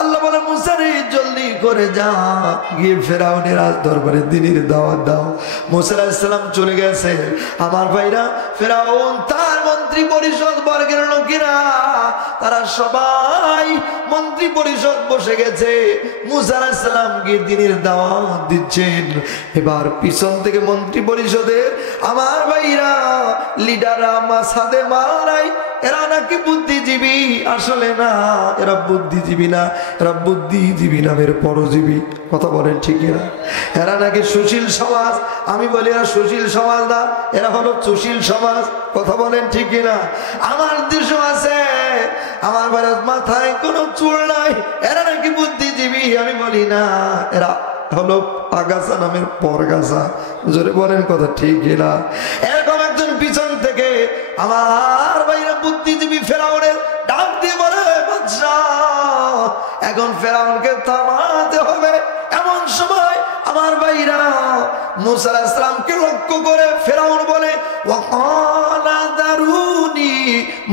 আল্লাহ বলে মুসা রে জলদি করে যা গিয়ে ফেরাউনের রাজ দরবারে দ্বীনের দাওয়াত দাও। মুসা আলাইহিস সালাম চলে গেছে। আমার ভাইরা, ফেরাউন তার মন্ত্রী পরিষদ বর্গের লোকেরা তারা সবাই মন্ত্রী পরিষদ বসে গেছে। মুসা আলাইহিস সালাম গিয়ে দ্বীনের দাওয়াত দিচ্ছেন। এবার পিছন থেকে মন্ত্রী পরিষদের আমার ভাইরা লিডাররা মাসাদে মারাই, এরা নাকি বুদ্ধিজীবী। আসলে না, এরা বুদ্ধিজীবী না, এরা বুদ্ধিজীবী নামের পরজীবী। কথা বলেন ঠিক না? এরা নাকি সুশীল সমাজ। আমি বলি এরা সুশীল সমাজ না, এরা হলো সুশীল সমাজ। কথা বলেন ঠিক না? আমার দেশও আছে, আমার ভারত মাথায় কোনো চুল নাই, এরা নাকি বুদ্ধিজীবী। আমি বলি না, এরা হলো আগাছা নামের পরগাছা। জোরে বলেন কথা ঠিক না? এরকম একজন পিছন থেকে আমার ভাইরা বুদ্ধিজীবী ফেরাউনের ডাক দিয়ে বলে, বাদশাহ এখন ফেরাউনকে থামাতে হবে। এমন সময় আমার ভাইরা মুসা আলাইহিস সালামকে লক্ষ্য করে ফেরাউন বলে, ওয়াকালা দারুনি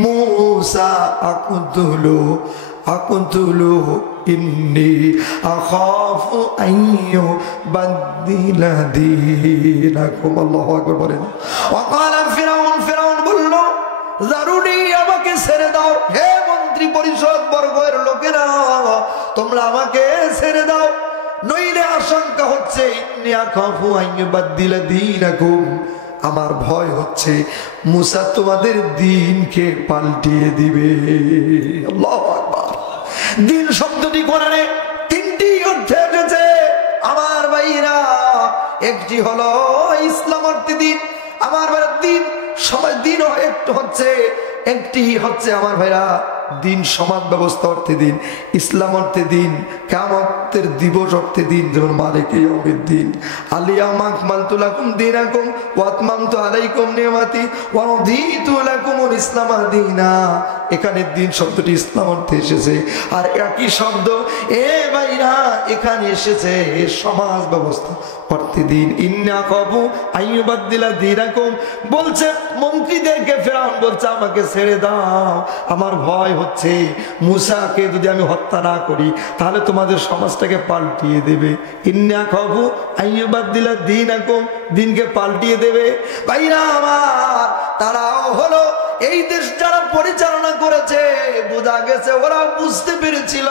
মুসা আকুতুলু ইন্নী আখাফু আইয়ু বাদদিলা দীনাকুম। আল্লাহু আকবার বলেন। ওয়াকালা ফিরাউন বলল, দারুনি আমাকে ছেড়ে দাও। হে মন্ত্রী পরিষদ বর্গের লোকেরা, তোমরা আমাকে ছেড়ে দাও, নইলে আশঙ্কা হচ্ছে ইন্নী আখাফু আইয়ু বাদদিলা দীনাকুম, আমার ভয় হচ্ছে মুসা তোমাদের দ্বীনকে পাল্টিয়ে দিবে। আল্লাহু আকবার। দ্বীন শব্দটি কোরআনে তিনটি অর্থে এসেছে আমার ভাইরা। একটি হলো ইসলাম অর্থে দ্বীন। আমার ভাইরা দ্বীন সবাই দ্বীন একটু হচ্ছে, একটি হচ্ছে আমার ভাইরা দিন সমাজ ব্যবস্থা অর্থে দিন, ইসলাম অর্থে দিন, কিয়ামতের দিবস অর্থে দিন, যেমন মালিকি ইয়াউমিদ্দিন। আলিয়ামা আকমালতু লাকুম দীনাকুম ওয়া আতমামতু আলাইকুম নিয়ামাতি ওয়া রাদিতু লাকুমুল ইসলাম দীনা। এখানে দিন শব্দটি ইসলাম অর্থে এসেছে। আর একই শব্দ এ ভাইরা এখানে এসেছে সমাজ ব্যবস্থা অর্থে দিন। ইন্না আখাফু আইয়ুবাদদিলা দীনাকুম বলছে মন্ত্রীদেরকে। ফেরাউন বলছে আমাকে ছেড়ে দাও, আমার ভয় হচ্ছে মুসাকে যদি আমি হত্যা না করি তাহলে তোমাদের সমাজটাকে পাল্টিয়ে দেবে। ইন্না আখাফু আইয়ুবাদদিলা দীনাকুম, দিনকে পাল্টিয়ে দেবে। ভাইরা আমার, তারাও হলো এই দেশ যারা পরিচালনা করেছে, বোঝা গেছে ওরা বুঝতে পেরেছিল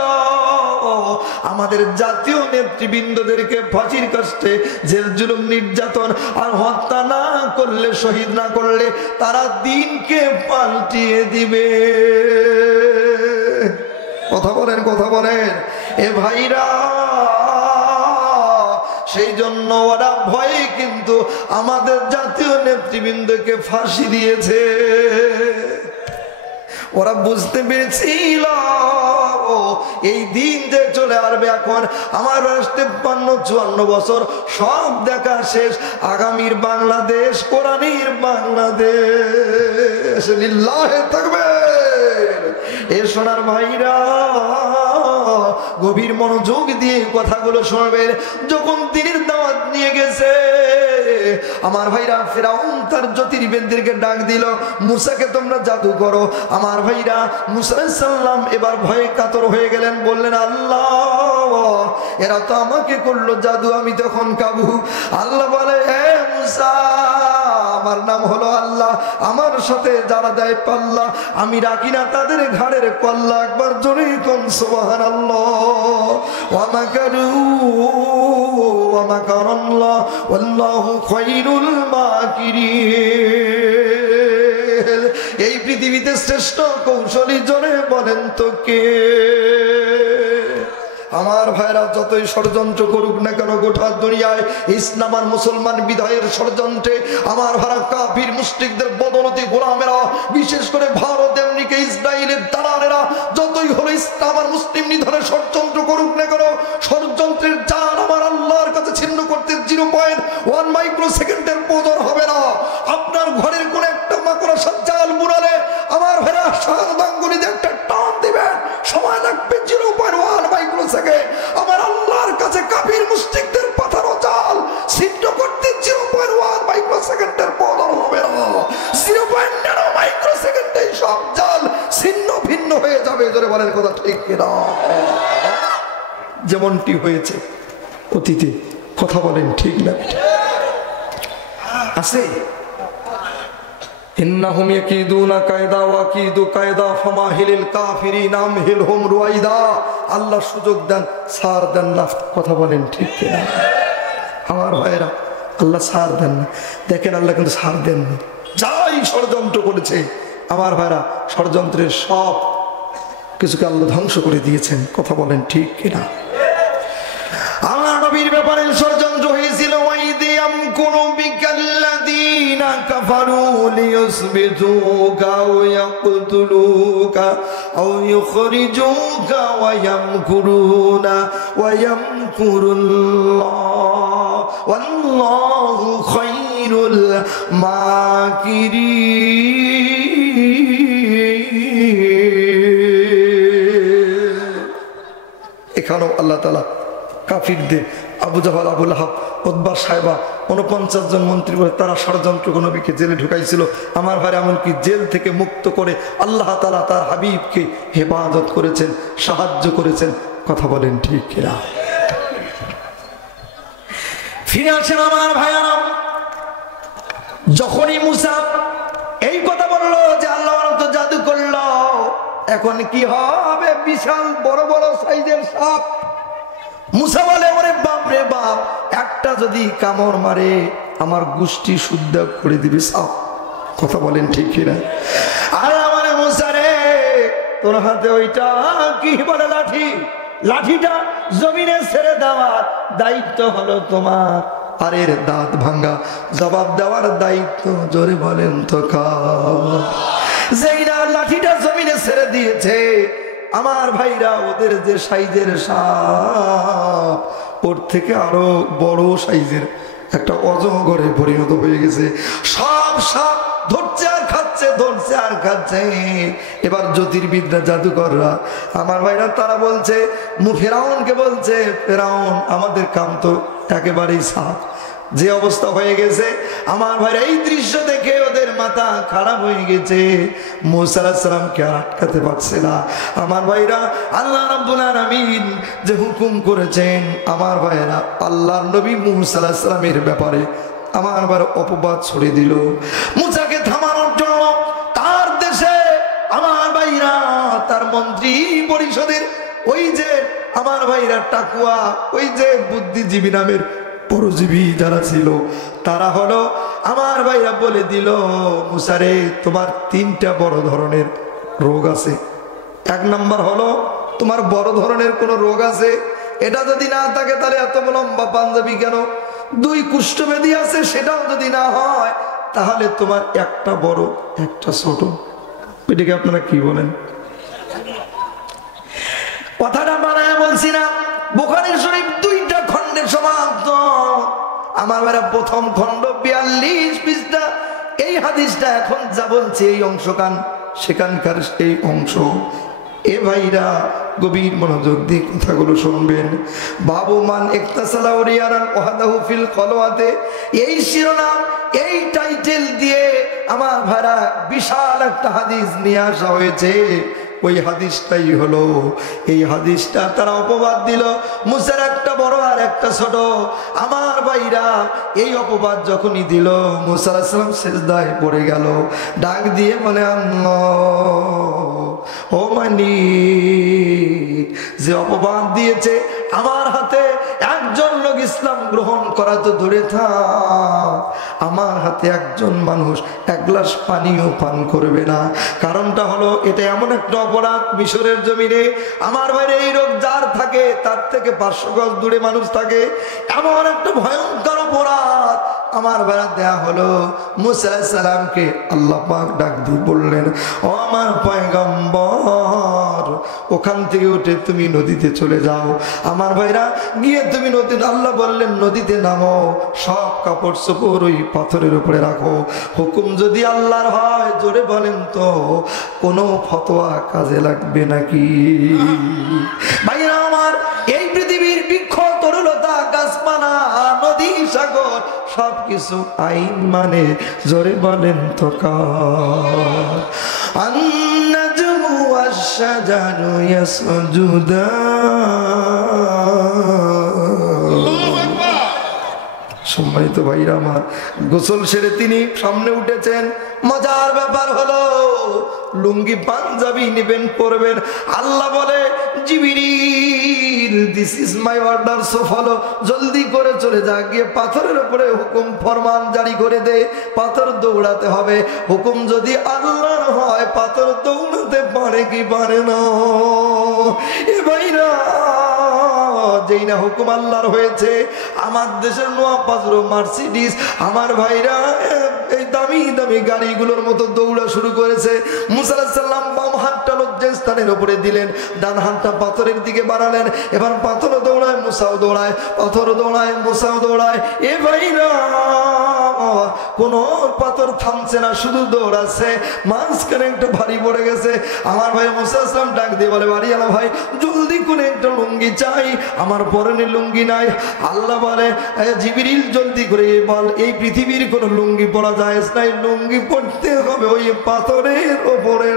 আমাদের জাতীয় নেতৃবৃন্দদেরকে ফাঁসির কাস্টে জেল জুলুম নির্যাতন আর হত্যা না করলে, শহীদ না করলে তারা দিনকে পাল্টিয়ে দিবে। কথা বলেন, কথা বলেন। এ ভাইরা, সেই জন্য ওরা ভয়ে কিন্তু আমাদের জাতীয় নেতৃবৃন্দকে ফাঁসি দিয়েছে। ওরা বুঝতে পেরেছিল এই দিন যে চলে আসবে, এখন আমার 53-54 বছর সব দেখা শেষ। আগামীর বাংলাদেশ কোরআনের বাংলাদেশ। লিল্লাহে তাকবীর। এ সোনার ভাইরা, গভীর মনোযোগ দিয়ে কথাগুলো শুনবেন। যখন দিনের দাওয়াত নিয়ে গেছে আমার ভাইরা, ফেরাউন তার জ্যোতির্বিদদেরকে ডাক দিল, মুসাকে তোমরা জাদু করো। আমার ভাইরা মুসা আলাইহিস সালাম এবার ভয়ে কাতর হয়ে গেলেন, বললেন আল্লাহ এরা তো আমাকে করলো জাদু, আমি তখন কাবু। আল্লাহ বলে, হে মুসা আমার নাম হলো আল্লাহ, আমার সাথে যারা দেয় পাল্লা আমি রাখি না তাদের ঘাড়ের পাল্লা। একবার জোরে কোন সুবহানাল্লাহ। ওয়া মাকারু ওয়া মাকারাল্লাহ ওয়াল্লাহু খায়রুল মাকিরিন। এই পৃথিবীতে শ্রেষ্ঠ কৌশলী জোরে বলেন তো কে? আমার ভাইরা, যতই ষড়যন্ত্র করুক না কেন গোটা দুনিয়ায় ইসলাম আর মুসলমান বিদায়ের ষড়যন্ত্রে আমার ভাইরা কাফির মুশরিকদের বদৌলতে গোলামেরা, বিশেষ করে ভারত আমেরিকা ইসরায়েলের দালালেরা যতই হলো ইসলাম আর মুসলিম নিধনের ষড়যন্ত্র করুক না কেন, ষড়যন্ত্রের জাল আমার আল্লাহর কাছে ছিন্ন করতে 0.1 মাইক্রোসেকেন্ডের প্রয়োজন হবে না। আপনার ঘরের কোন একটা মাকড়সার জাল মুড়ালে আমার ভাইরা শাহাদাত আঙ্গুলিতে একটা টান দিবেন, সময় লাগবে 0.1 মাইক্রোসেকেন্ড। আমার আল্লাহর কাছে কাফির মুশরিকদের পাথারো জাল ছিন্ন করতে 0.1 মাইক্রোসেকেন্ডের প্রয়োজন হবে না। 0.9 মাইক্রোসেকেন্ডে সব জাল ছিন্ন ভিন্ন হয়ে যাবে। বলেন কথা ঠিক কিনা? যেমনটি হয়েছে অতীতে, কথা বলেন ঠিক না আছে? ইন্নাহুম ইয়াকিদুনা কায়দা ওয়া আকিদু কায়দা ফামাহিলিল কাফিরিনা আমহিলহুম রুয়াইদা। আল্লাহ সুযোগ দেন, ছাড় দেন না, কথা বলেন ঠিক কিনা? আমার ভাইরা, আল্লাহ ছাড় দেন না। দেখেন আল্লাহ কিন্তু ছাড় দেন না, যাই ষড়যন্ত্র করেছে আমার ভাইরা, ষড়যন্ত্রের সব কিছুকে আল্লাহ ধ্বংস করে দিয়েছেন, কথা বলেন ঠিক কিনা? আল্লাহ নবীর ব্যাপারে ষড়যন্ত্র হয়েছিল, ওয়াইদিয়াম কুনু বিকাল্লাযীনা কাফারু লিয়ুসবিতুকা ওয়া ইয়াকতুলুকা আও ইউখরিজুকা ওয়া ইয়ামকুরুনা ওয়া ইয়ামকুরুল্লাহ ওয়াল্লাহু খায়রুল মাকিরিন। এখানেও আল্লাহ তাআলা কাফিরদের, আবু জাহল, আবু লাহাব, উতবা, সাইবা, 49 জন মন্ত্রী বলে তারা ষড়যন্ত্র নবীকে জেলে ঢুকাইছিল। আমার ভাই এমনকি জেল থেকে মুক্ত করে আল্লাহ তাআলা তার হাবিবকে হেফাজত করেছেন, সাহায্য করেছেন, কথা বলেন ঠিক কিনা? ফিরে আসেন আমার ভাইয়ারা, যখনই মুসা এই কথা বললো যে আল্লাহ তো জাদু করলো, এখন কি হবে? বিশাল বড় বড় সাইজের সাপ। মুসা বলে, ওরে বাপ রে বাপ, একটা যদি কামড় মারে আমার গোষ্ঠী শুদ্ধ করে দিবে সাপ, কথা বলেন ঠিক কিনা? আর আমার মুসা রে, তোর হাতে ওইটা কি বলে লাঠি, লাঠিটা জমিনে ছেড়ে দেওয়ার দায়িত্ব হলো তোমার, আর এর দাঁত ভাঙ্গা জবাব দেওয়ার দায়িত্ব, জোরে বলেন তো কার? যেই না লাঠিটা জমিনে ছেড়ে দিয়েছে আমার ভাইরা, ওদের যে সাইজের সাপ ওর থেকে আরো বড় সাইজের একটা অজগরে পরিণত হয়ে গেছে। সব সাপ ধরছে আর খাচ্ছে, ধরছে আর খাচ্ছে। এবার জ্যোতির্বিদরা, জাদুকররা আমার ভাইরা, তারা বলছে, ফেরাউনকে বলছে, ফেরাউন আমাদের কাম তো একেবারেই সাপ, যে অবস্থা হয়ে গেছে আমার ভাইরা, এই দৃশ্য দেখে ওদের মাথা খারাপ হয়ে গেছে। মুসা আলাইহিস সালামকে আর আটকাতে পারছে না। আমার ভাইরা, আল্লাহ রাব্বুল আলামিন যে হুকুম করেছেন আমার ভাইরা, আল্লাহর নবী মুসা আলাইহিস সালামের ব্যাপারে আমার ভাইরা অপবাদ ছড়িয়ে দিল। মুসাকে থামানোর জন্য তার দেশে আমার ভাইরা, তার মন্ত্রী পরিষদের ওই যে আমার ভাইরা টাকুয়া, ওই যে বুদ্ধিজীবী নামের পরজীবী যারা ছিল, তারা হলো আমার ভাইরা বলে দিল, মুসারে তোমার 3টা বড় ধরনের রোগ আছে। 1 নাম্বার হলো তোমার বড় ধরনের কোন রোগ আছে, এটা যদি না থাকে তাহলে এত লম্বা পাঞ্জাবি কেন? 2 কুষ্ঠব্যাধি আছে, সেটাও যদি না হয় তাহলে তোমার একটা বড় একটা ছোট। এটাকে আপনারা কি বলেন? কথাটা বানায় বলছি না, বুখারী শরীফ 2টা খণ্ডে সমাপ্ত। আমার ভাইরা, প্রথম খণ্ড 42 পৃষ্ঠা, এই হাদিসটা এখন যা বলছে এই অংশ কান, সেখানকার এই অংশ। এ ভাইরা গভীর মনোযোগ দিয়ে কথাগুলো শুনবেন। বাবু মান ইকতাসালা ওরিয়ানান ওয়াহাদাহু ফিল খলওয়াতে, এই শিরোনাম, এই টাইটেল দিয়ে আমার ভাইরা বিশাল একটা হাদিস নিয়ে আসা হয়েছে। ওই হাদিসটাই হলো, এই হাদিসটা তারা অপবাদ দিল, মুসার একটা বড় আর একটা ছোট। আমার ভাইরা, এই অপবাদ যখনই দিল, মুসা আলাইহিস সালাম সিজদায় পড়ে গেল, ডাক দিয়ে বলে, আল্লাহ ও মালিক, যে অপবাদ দিয়েছে আমার হাতে একজন লোক ইসলাম গ্রহণ করা তো দূরে থাক, আমার হাতে একজন মানুষ 1 গ্লাস পানিও পান করবে না। কারণটা হলো, এটা এমন একটা অপরাধ, মিশরের জমিনে আমার বাইরে এই রোগ যার থাকে তার থেকে 500 গজ দূরে মানুষ থাকে, এমন একটা ভয়ঙ্কর অপরাধ আমার বেড়া দেয়া হলো। মুসা আলাইহিস সালামকে আল্লাহ পাক ডাক দিয়ে বললেন, ও আমার পয়গম্বর, ওখান থেকে উঠে তুমি নদীতে চলে যাও। আমার ভাইরা গিয়ে তুমি নদীতে, আল্লাহ বললেন নদীতে নামো, সব কাপড় চোপড় ওই পাথরের উপরে রাখো। হুকুম যদি আল্লাহর হয়, জোরে বলেন তো কোনো ফতোয়া কাজে লাগবে নাকি? ভাইরা আমার, এই পৃথিবীর বৃক্ষ, তরুলতা, গাছপালা, নদী, সাগর সবকিছু আইন মানে, জোরে বলেন তো কার? আন-নাজমু ওয়াশ শাজারু ইয়াসজুদান। সম্মানিত ভাইরা আমার, গোসল সেরে তিনি সামনে উঠেছেন। মজার ব্যাপার হলো লুঙ্গি পাঞ্জাবি নেবেন পরবেন। আল্লাহ বলে জিবরিল this is my order, so follow, জলদি করে চলে যা, গিয়ে পাথরের উপরে হুকুম ফরমান জারি করে দে, পাথর দৌড়াতে হবে। হুকুম যদি আল্লাহর হয় পাথর দৌড়াতে পারে কি পারে না? এ ভাইরা, যেই না হুকুম আল্লাহর হয়েছে, আমার দেশের নোয়া পাজরো মার্সিডিস আমার ভাইরা এই দামি দামি গাড়িগুলোর মতো দৌড়া শুরু করেছে। মুসা আলাইহিস সালাম বাম হাতটা লজ্জাস্থানের উপরে দিলেন, ডান হাতটা পাথরের দিকে বাড়ালেন। এবার পাথর দৌড়ায়, মুসাও দৌড়ায়, পাথর দৌড়ায়, মুসাও দৌড়ায়। এ ভাইরা, কোন পাথর থামছে না, শুধু দৌড়াচ্ছে। মাঝখানে একটা ভারী পড়ে গেছে। আমার ভাই মুসা আলাইহিস সালাম ডাক দিয়ে বলে, বাড়িওয়ালা ভাই, জলদি করে একটা লুঙ্গি চাই, আমার পরনে লুঙ্গি নাই। আল্লাহ বলে, জিবরিল জলদি করে বল, এই পৃথিবীর কোন লুঙ্গি পরা যায় না, লুঙ্গি পড়তে হবে ওই পাথরের ওপরে।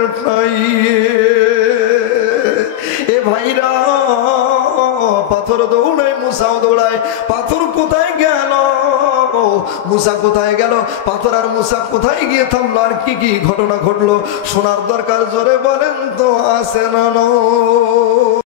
এ ভাইরা, পাথর দৌড়ায়, মুসাও দৌড়ায়। পাথর কোথায় গেল, মুসা কোথায় গেল, পাথর আর মুসা কোথায় গিয়ে থামলো, আর কি কি ঘটনা ঘটলো শোনার দরকার, জোরে বলেন তো আছে না?